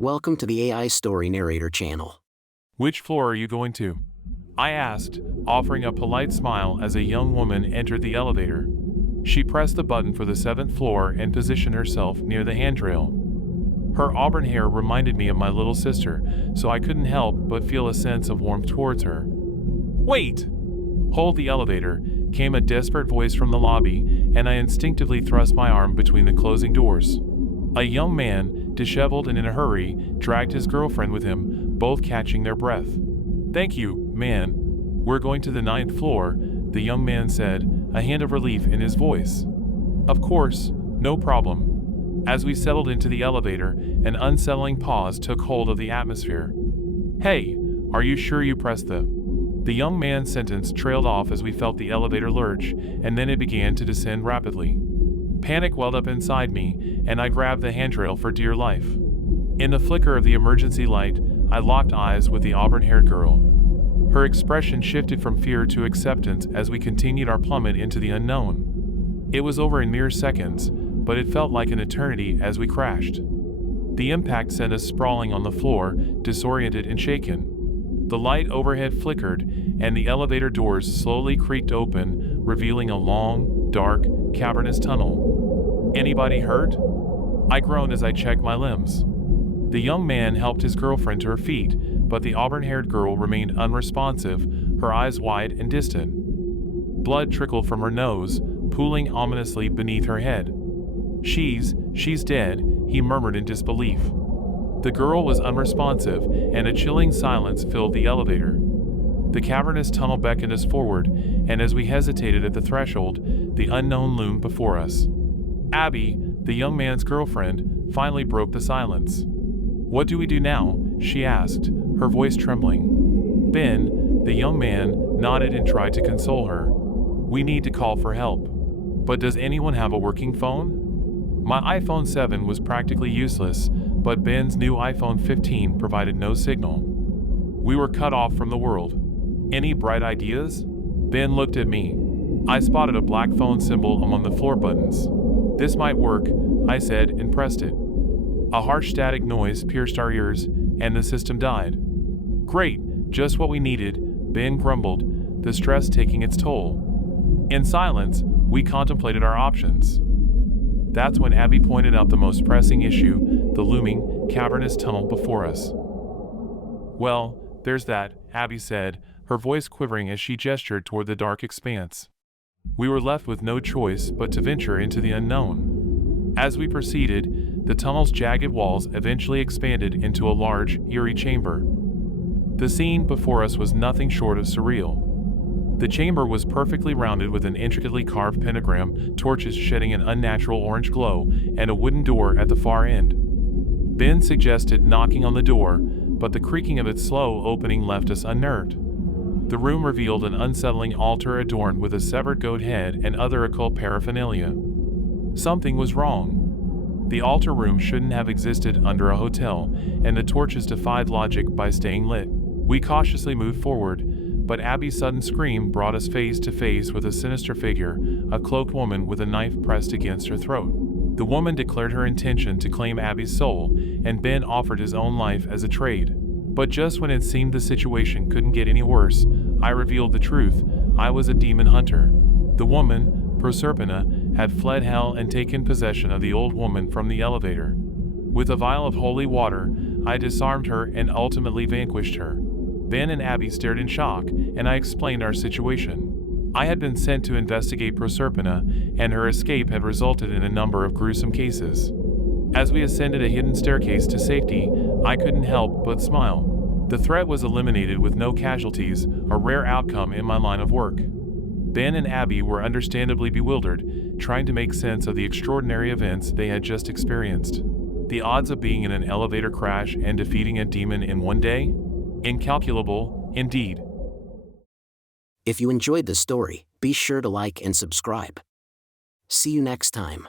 Welcome to the AI Story Narrator channel. Which floor are you going to? I asked, offering a polite smile as a young woman entered the elevator. She pressed the button for the 7th floor and positioned herself near the handrail. Her auburn hair reminded me of my little sister, so I couldn't help but feel a sense of warmth towards her. "Wait! Hold the elevator," came a desperate voice from the lobby, and I instinctively thrust my arm between the closing doors. A young man, disheveled and in a hurry, dragged his girlfriend with him, both catching their breath. "Thank you, man. We're going to the 9th floor," the young man said, a hint of relief in his voice. "Of course, no problem." As we settled into the elevator, an unsettling pause took hold of the atmosphere. "Hey, are you sure you pressed the—" The young man's sentence trailed off as we felt the elevator lurch, and then it began to descend rapidly. Panic welled up inside me, and I grabbed the handrail for dear life. In the flicker of the emergency light, I locked eyes with the auburn-haired girl. Her expression shifted from fear to acceptance as we continued our plummet into the unknown. It was over in mere seconds, but it felt like an eternity as we crashed. The impact sent us sprawling on the floor, disoriented and shaken. The light overhead flickered, and the elevator doors slowly creaked open, revealing a long, dark, cavernous tunnel. "Anybody hurt?" I groaned as I checked my limbs. The young man helped his girlfriend to her feet, but the auburn-haired girl remained unresponsive, her eyes wide and distant. Blood trickled from her nose, pooling ominously beneath her head. She's dead," he murmured in disbelief. The girl was unresponsive, and a chilling silence filled the elevator. The cavernous tunnel beckoned us forward, and as we hesitated at the threshold, the unknown loomed before us. Abby, the young man's girlfriend, finally broke the silence. "What do we do now?" she asked, her voice trembling. Ben, the young man, nodded and tried to console her. "We need to call for help. But does anyone have a working phone?" My iPhone 7 was practically useless, but Ben's new iPhone 15 provided no signal. We were cut off from the world. "Any bright ideas?" Ben looked at me. I spotted a black phone symbol among the floor buttons. "This might work," I said and pressed it. A harsh static noise pierced our ears, and the system died. "Great, just what we needed," Ben grumbled, the stress taking its toll. In silence, we contemplated our options. That's when Abby pointed out the most pressing issue, the looming, cavernous tunnel before us. "Well, there's that," Abby said, her voice quivering as she gestured toward the dark expanse. We were left with no choice but to venture into the unknown. As we proceeded, the tunnel's jagged walls eventually expanded into a large, eerie chamber. The scene before us was nothing short of surreal. The chamber was perfectly rounded with an intricately carved pentagram, torches shedding an unnatural orange glow, and a wooden door at the far end. Ben suggested knocking on the door, but the creaking of its slow opening left us unnerved. The room revealed an unsettling altar adorned with a severed goat head and other occult paraphernalia. Something was wrong. The altar room shouldn't have existed under a hotel, and the torches defied logic by staying lit. We cautiously moved forward, but Abby's sudden scream brought us face to face with a sinister figure, a cloaked woman with a knife pressed against her throat. The woman declared her intention to claim Abby's soul, and Ben offered his own life as a trade. But just when it seemed the situation couldn't get any worse, I revealed the truth. I was a demon hunter. The woman, Proserpina, had fled hell and taken possession of the old woman from the elevator. With a vial of holy water, I disarmed her and ultimately vanquished her. Ben and Abby stared in shock, and I explained our situation. I had been sent to investigate Proserpina, and her escape had resulted in a number of gruesome cases. As we ascended a hidden staircase to safety, I couldn't help but smile. The threat was eliminated with no casualties, a rare outcome in my line of work. Ben and Abby were understandably bewildered, trying to make sense of the extraordinary events they had just experienced. The odds of being in an elevator crash and defeating a demon in one day? Incalculable, indeed. If you enjoyed the story, be sure to like and subscribe. See you next time.